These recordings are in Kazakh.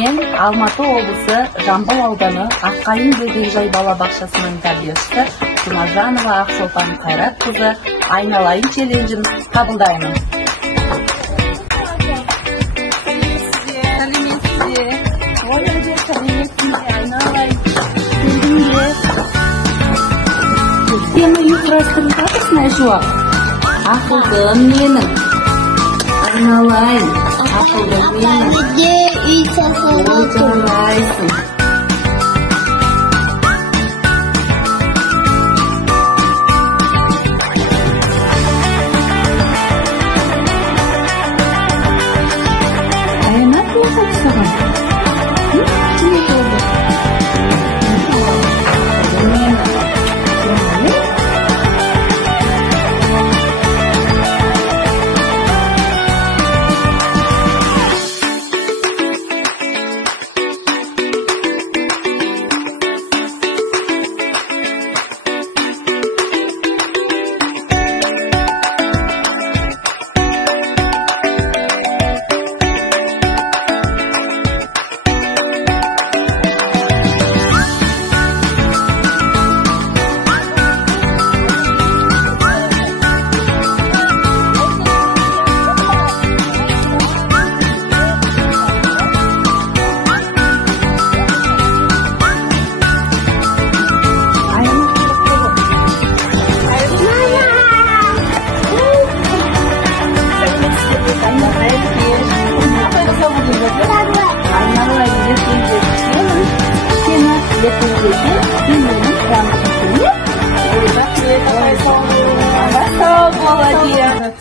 Мен Алматы облысы Жамбыл ауданы Аққайын бөбекжай балабақшасының тәрбиешісі Жұмажанова Ақшолпан Қайратқызы айналайын челленджін қабылдаймын. Сен үй құрастырып жатырсың, Айшуақ? Ақылдым менің. Айналайын, ақылдым менің. Үй жасап Жарайсың. Аянат не қойсаған? Не болды?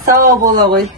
Сау бола ғой.